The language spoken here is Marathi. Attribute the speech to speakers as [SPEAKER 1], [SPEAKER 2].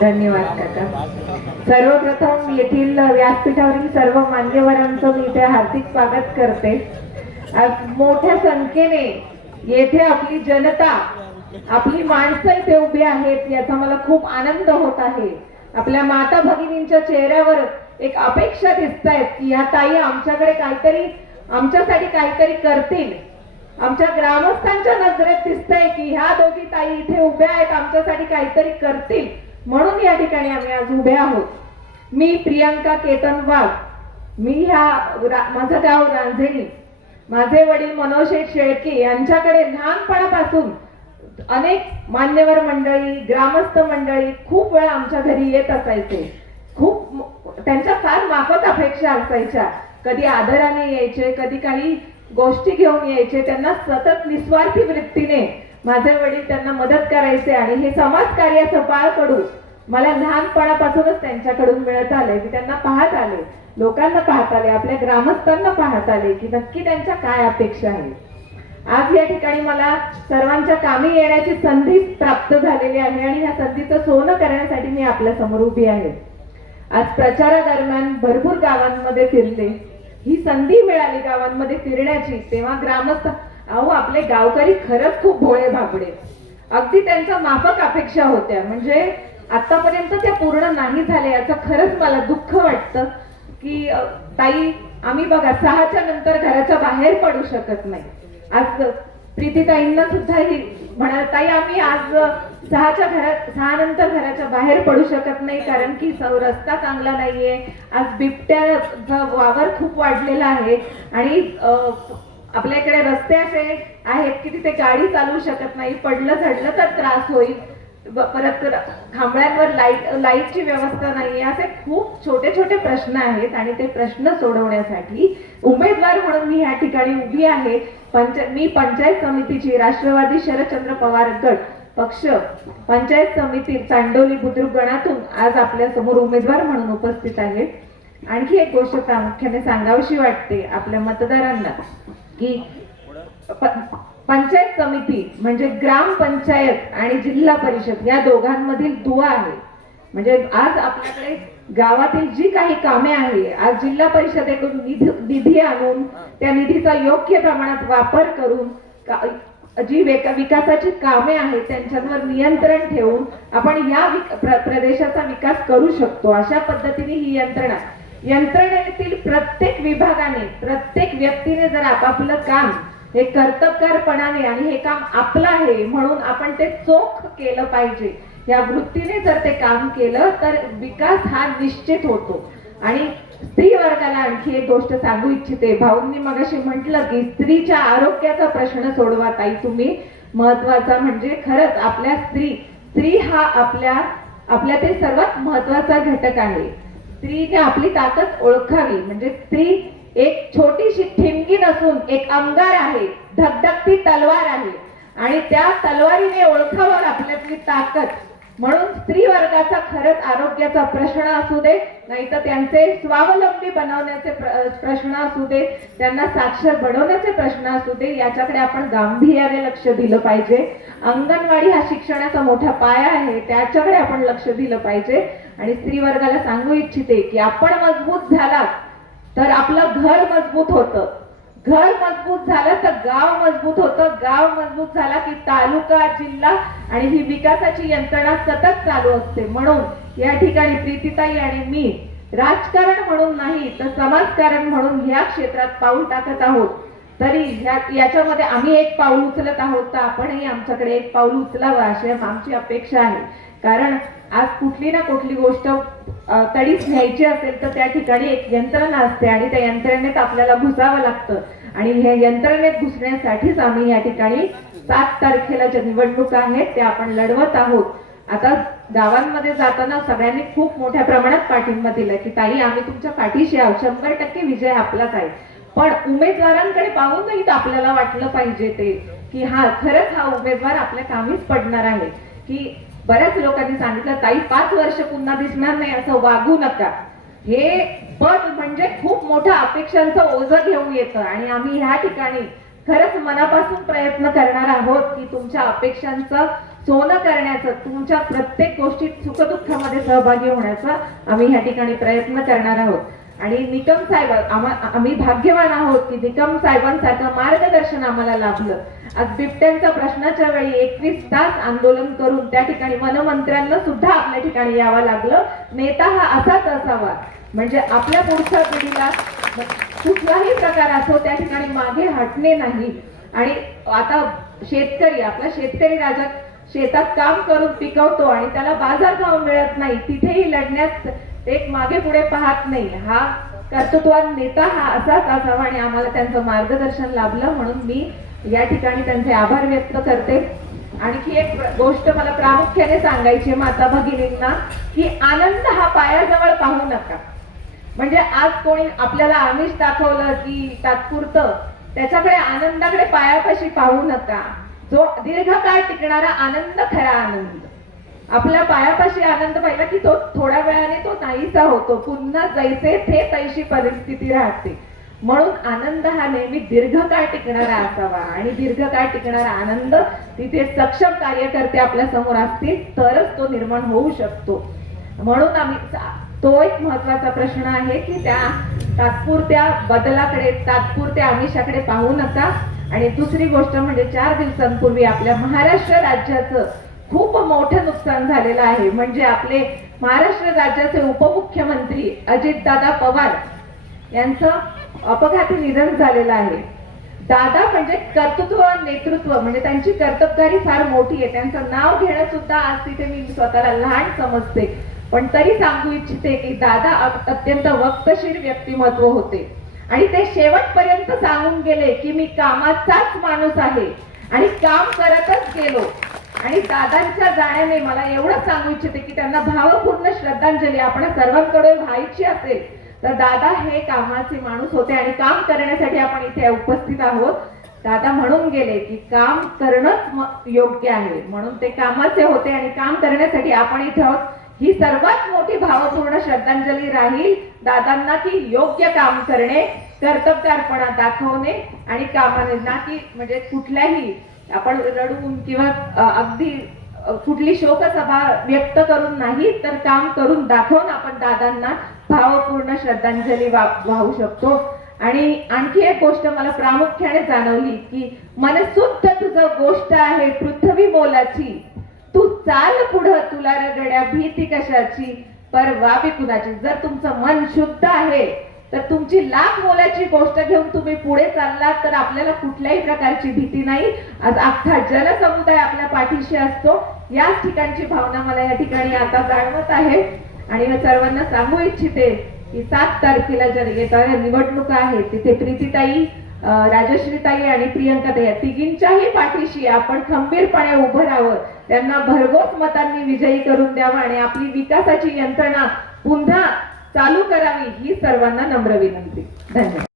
[SPEAKER 1] धन्यवाद काका. सर्वप्रथम येथील व्यासपीठावरील सर्व मान्यवरांचं मी इथे हार्दिक स्वागत करते. आज मोठ्या संख्येने येथे आपली जनता आपली माणसं इथे उभी आहेत याचा मला खूप आनंद होत आहे. आपल्या माता भगिनींच्या चेहऱ्यावर एक अपेक्षा दिसत आहेत की ह्या ताई आमच्याकडे काहीतरी आमच्यासाठी काहीतरी करतील. आमच्या ग्रामस्थांच्या नजरेत दिसतंय की ह्या दोघी ताई इथे उभ्या आहेत आमच्यासाठी काहीतरी करतील. म्हणून या ठिकाणी आम्ही आज उभे आहोत. मी प्रियांका केतन वाघ मी ह्या माझं गाव रांझणी. माझे वडील मनोज शेळके यांच्याकडे लहानपणापासून अनेक मान्यवर मंडळी ग्रामस्थ मंडळी खूप वेळा आमच्या घरी येत असायचे. खूप त्यांच्या फार माफक अपेक्षा असायच्या. कधी आदराने यायचे कधी काही गोष्टी घेऊन यायचे. त्यांना सतत निस्वार्थी वृत्तीने माझे वडील त्यांना मदत करायचे आणि हे समाज कार्याचं बाळकडू मला लहानपणापासूनच त्यांच्याकडून मिळत आले मी त्यांना पाहत आले. लोकांना पाहत आले. आपल्या ग्रामस्थांना पाहत आले की नक्की त्यांच्या काय अपेक्षा आहेत. आज या ठिकाणी मला सर्वांच्या कामी येण्याची संधी प्राप्त झालेली आहे आणि या संधीचं सोनं करण्यासाठी मी आपल्यासमोर उभी आहे. आज प्रचारादरम्यान भरपूर गावांमध्ये फिरले. ही संधी मिळाली गावांमध्ये फिरण्याची. तेव्हा ग्रामस्थ अहो आपले गावकरी खरंच खूप भोळे भाबडे. अगदी त्यांच्या माफक अपेक्षा होत्या. म्हणजे आतापर्यंत त्या पूर्ण नाही झाल्या याचं खरंच मला दुःख वाटतं की ताई आम्ही बघा सहाच्या नंतर घराच्या बाहेर पडू शकत नाही. आज प्रीतीताईंना सुद्धा ही म्हणाल ताई आम्ही आज सहाच्या घरात सहा नंतर घराच्या बाहेर पडू शकत नाही कारण की रस्ता चांगला नाहीये. आज बिबट्याचा वावर खूप वाढलेला आहे आणि आपल्या इकडे रस्ते असे आहेत की तिथे गाडी चालवू शकत नाही. पडलं झडलं तर त्रास होईल. परत र- खांबळ्यांवर लाइट लाईटची व्यवस्था नाही असे खूप छोटे छोटे प्रश्न आहेत आणि ते प्रश्न सोडवण्यासाठी उमेदवार म्हणून मी या ठिकाणी उभी आहे. पंच मी पंचायत समितीची राष्ट्रवादी शरदचंद्र पवार गट पक्ष पंचायत समिती चांडोली बुद्रुक गणातून आज आपल्यासमोर उमेदवार म्हणून उपस्थित आहे. आणखी एक गोष्ट प्रामुख्याने सांगावीशी वाटते आपल्या मतदारांना की पंचायत समिती म्हणजे ग्रामपंचायत आणि जिल्हा परिषद या दोघांमधील दुवा आहे. म्हणजे आज आपल्याकडे गावातील जी काही कामे आहे आज जिल्हा परिषदेकडून निधी निधी आणून त्या निधीचा योग्य प्रमाणात वापर करून का- जी विकासाची कामे आहेत त्यांच्यावर नियंत्रण ठेवून आपण या प्र- प्रदेशाचा विकास करू शकतो. अशा पद्धतीने ही यंत्रणा. यंत्रणेतील प्रत्येक विभागाने प्रत्येक व्यक्तीने जर आपापलं काम हे कर्तबगारपणाने आणि हे काम आपलं आहे म्हणून आपण ते चोख केलं पाहिजे. या वृत्तीने जर ते काम केलं तर विकास हा निश्चित होतो. आणि स्त्री वर्गाला आणखी एक गोष्ट सांगू इच्छिते. भाऊंनी मगाशी म्हटलं की स्त्रीच्या आरोग्याचा प्रश्न सोडवा ताई तुम्ही. महत्त्वाचा म्हणजे खरंच आपल्या स्त्री स्त्री हा आपल्या आपल्या ते सर्वात महत्त्वाचा घटक आहे. स्त्रीने आपली ताकद ओळखावी. म्हणजे स्त्री एक छोटीशी ठिणगी नसून एक अंगार आहे धगधगती तलवार आहे. आणि त्या तलवारीने ओळखावर आपल्यातली ताकद. म्हणून स्त्री वर्गाचा खरंच आरोग्याचा प्रश्न असू दे नाही तर त्यांचे स्वावलंबी बनवण्याचे प्रश्न असू दे त्यांना साक्षर बनवण्याचे प्रश्न असू दे याच्याकडे आपण गांभीर्याने लक्ष दिलं पाहिजे. अंगणवाडी हा शिक्षणाचा मोठा पाया आहे त्याच्याकडे आपण लक्ष दिलं पाहिजे. आणि स्त्री वर्गाला सांगू इच्छिते की आपण मजबूत झाला तर आपलं घर मजबूत होतं. घर मजबूत झालं तर गाव मजबूत होतं. गाव मजबूत झाला की तालुका जिल्हा आणि ही विकासाची यंत्रणा सतत चालू असते. म्हणून या ठिकाणी प्रीतीताई आणि मी राजकारण म्हणून नाही तर समाजकारण म्हणून ह्या क्षेत्रात पाऊल टाकत आहोत. तरी याच्यामध्ये आम्ही एक पाऊल उचलत आहोत तर आपणही आमच्याकडे एक पाऊल उचलावं अशी आमची अपेक्षा आहे. कारण आज कुठली ना कुठली गोष्ट तडीच न्यायची असेल तर त्या ठिकाणी एक यंत्रणा असते आणि त्या यंत्रणेत आपल्याला घुसावं लागतं. आणि हे यंत्रणेत घुसण्यासाठीच आम्ही या ठिकाणी सात तारखेला ज्या निवडणूक आहेत त्या आपण लढवत आहोत. आता गावांमध्ये जाताना सगळ्यांनी खूप मोठ्या प्रमाणात पाठिंबा दिला की ताई आम्ही तुमच्या पाठीशी आहोत. शंभर टक्के विजय आपलाच आहे. पण उमेदवारांकडे पाहूनही तर आपल्याला वाटलं पाहिजे ते की हा खरंच हा उमेदवार आपल्या कामीच पडणार आहे. की बऱ्याच लोकांनी सांगितलं ताई पाच वर्ष पुन्हा दिसणार नाही असं वागू नका. हे पद म्हणजे खूप मोठ्या अपेक्षांचं ओझं घेऊन येतं. आणि आम्ही ह्या ठिकाणी खरंच मनापासून प्रयत्न करणार आहोत की तुमच्या अपेक्षांचं सोनं करण्याचं तुमच्या प्रत्येक गोष्टीत सुखदुःखामध्ये सहभागी होण्याचा आम्ही ह्या ठिकाणी प्रयत्न करणार आहोत. आणि निकम साहेब आम्ही भाग्यवान आहोत की निकम साहेबांसारखं मार्गदर्शन आम्हाला लाभलं. आज बिबट्यांचा प्रश्नाच्या वेळी एकवीस तास आंदोलन करून त्या ठिकाणी वनमंत्र्यांना सुद्धा आपल्या ठिकाणी यावं लागलं. नेता हा असाच असावा. म्हणजे आपल्या पुढच्या पिढीला कुठलाही प्रकार असो त्या ठिकाणी मागे हटणे नाही. आणि आता शेतकरी आपला शेतकरी राजा शेतात काम करून पिकवतो आणि त्याला बाजारभाव मिळत नाही तिथेही लढण्यास एक मागे पुढे पाहत नाही. हा कर्तृत्वान नेता हा असाच असावा आणि आम्हाला त्यांचं मार्गदर्शन लाभलं म्हणून मी या ठिकाणी त्यांचे आभार व्यक्त करते. आणखी एक गोष्ट मला प्रामुख्याने सांगायची माता भगिनींना की आनंद हा पायाजवळ पाहू नका. म्हणजे आज कोणी आपल्याला आमिष दाखवलं की तात्पुरतं त्याच्याकडे आनंदाकडे पायापाशी पाहू नका. जो दीर्घकाळ टिकणारा आनंद खरा आनंद. आपल्या पायापाशी आनंद पाहिला की तो थोड्या वेळाने तो नाहीसा होतो. पुन्हा जैसे थे तैशी परिस्थिती राहते. म्हणून आनंद हा नेहमी दीर्घकाळ टिकणारा असावा. आणि दीर्घकाळ टिकणारा आनंद तिथे सक्षम कार्यकर्ते आपल्यासमोर असतील तरच तो निर्माण होऊ शकतो. म्हणून आम्ही तो एक महत्त्वाचा प्रश्न आहे की त्या तात्पुरत्या बदलाकडे तात्पुरत्या आमिषाकडे पाहू नका. आणि दुसरी गोष्ट म्हणजे चार दिवसांपूर्वी आपल्या महाराष्ट्र राज्याचं खूप मोठं नुकसान झालेलं आहे. म्हणजे आपले महाराष्ट्र राज्याचे उपमुख्यमंत्री अजितदादा पवार यांचं अपघाती निधन झालेलं आहे. दादा म्हणजे कर्तृत्व नेतृत्व म्हणजे त्यांची कर्तबगारी फार मोठी आहे. त्यांचं नाव घेणं सुद्धा आज तिथे मी स्वतःला लहान समजते. पण तरी सांगू इच्छिते की दादा अत्यंत वक्तशीर व्यक्तिमत्व होते. आणि ते शेवटपर्यंत सांगून गेले की मी कामाचाच माणूस आहे. आणि काम करतच गेलो. आणि दादांच्या जाण्याने मला एवढं सांगू इच्छिते की त्यांना भावपूर्ण श्रद्धांजली आपण सर्वांकडे व्हायची असेल तर दादा हे कामाचे माणूस होते आणि काम करण्यासाठी आपण इथे उपस्थित आहोत. दादा म्हणून गेले की काम करणंच योग्य आहे. म्हणून ते कामाचे होते आणि काम करण्यासाठी आपण इथे आहोत. ही सर्वात मोठी भावपूर्ण श्रद्धांजली राहील दादांना की योग्य काम करणे कर्तबदारपणा दाखवणे आणि कामाने ना की म्हणजे कुठल्याही आपण रडून किंवा अगदी कुठली शोकसभा व्यक्त करून नाही तर काम करून दाखवून आपण दादांना भावपूर्ण श्रद्धांजली वा- वाहू शकतो. आणि आणखी एक गोष्ट मला प्रामुख्याने जाणवली की मनसुद्ध तुझं गोष्ट आहे पृथ्वी मोलाची. तू चाल पुढं तुला रगड्या भीती कशाची? परवा बी कुणाची. जर तुमचं मन शुद्ध आहे तर तुमची लाख मोलाची गोष्ट घेऊन तुम्ही पुढे चाललात तर आपल्याला कुठल्याही प्रकारची भीती नाही. आज अख्खा जनसमुदाय आपल्या पाठीशी असतो. याच ठिकाणची भावना मला या ठिकाणी आता जाणवत आहे. आणि मी सर्वांना सांगू इच्छिते की सात तारखेला ज्या येणाऱ्या निवडणुका आहेत तिथे प्रीतीताई राजश्रीताई आणि प्रियंका या तिघींच्याही पाठीशी आपण खंबीरपणे उभं राहावं. त्यांना भरघोस मतांनी विजयी करून द्यावं आणि आपली विकासाची यंत्रणा पुन्हा चालू करावी ही सर्वांना नम्र विनंती. धन्यवाद.